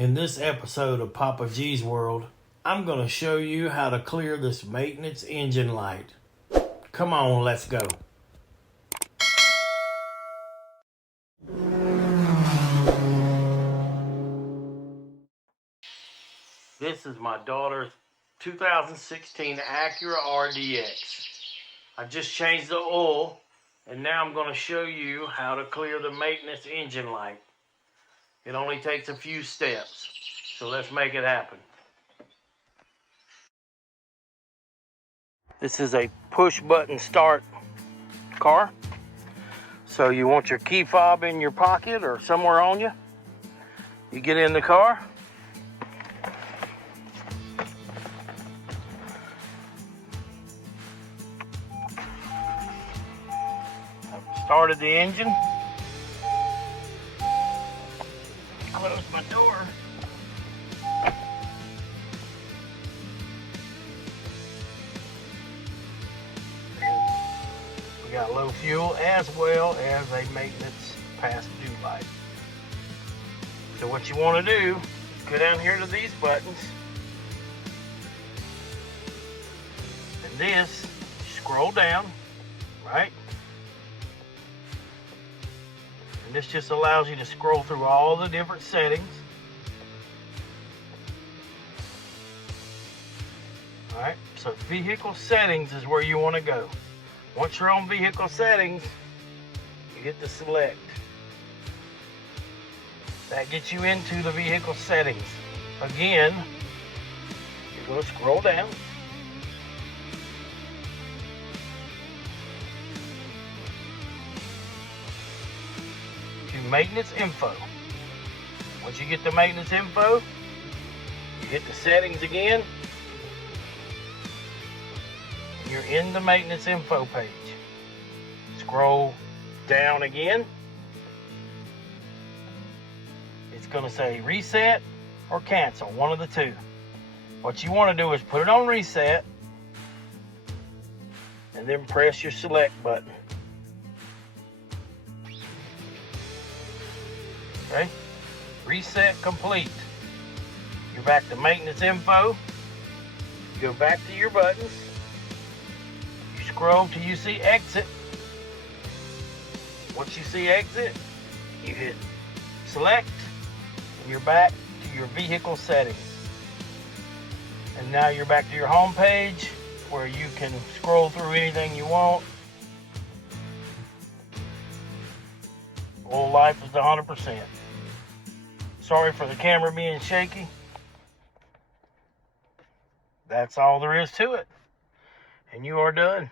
In this episode of Papa G's World, I'm going to show you how to clear this maintenance engine light. Come on, let's go. This is my daughter's 2016 Acura RDX. I just changed the oil, and now I'm going to show you how to clear the maintenance engine light. It only takes a few steps, so let's make it happen. This is a push button start car. So you want your key fob in your pocket or somewhere on you. You get in the car. I've started the engine. Close my door. We got low fuel as well as a maintenance past due light. So what you want to do, go down here to these buttons, and this, scroll down, right? And this just allows you to scroll through all the different settings. All right, so vehicle settings is where you want to go. Once you're on vehicle settings, you hit the select. That gets you into the vehicle settings. Again, you're going to scroll down. To maintenance info. Once you get the maintenance info, you hit the settings again. You're in the maintenance info page. Scroll down again. It's going to say reset or cancel, one of the two. What you want to do is put it on reset and then press your select button. Okay? Reset complete. You're back to maintenance info. You go back to your buttons. Scroll till you see exit. Once you see exit, you hit select and you're back to your vehicle settings. And now you're back to your home page where you can scroll through anything you want. Oil life is 100%. Sorry for the camera being shaky. That's all there is to it. And you are done.